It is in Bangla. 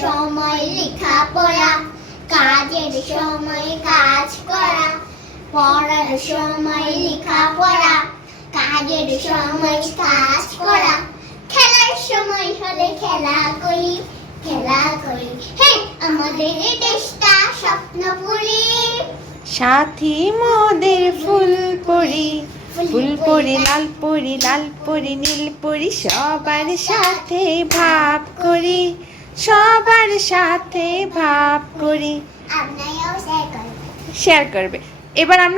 সময় লেখা পড়া কাজের সময় কাজ করা পড়ার সময় লেখা পড়া কাজের সময় কাজ করা। খেলার সময় হলে খেলা করি খেলা করি। হে আমাদের দেশটা স্বপ্ন পুরি সাথী মোদের ফুল পরি ফুল পরি লাল পরি লাল পরি নীল পরি সবার সাথে ভাব করি। সবার সাথে ভাব করি। আপনারাও শেয়ার করবেন। শেয়ার করবে। এবার আমরা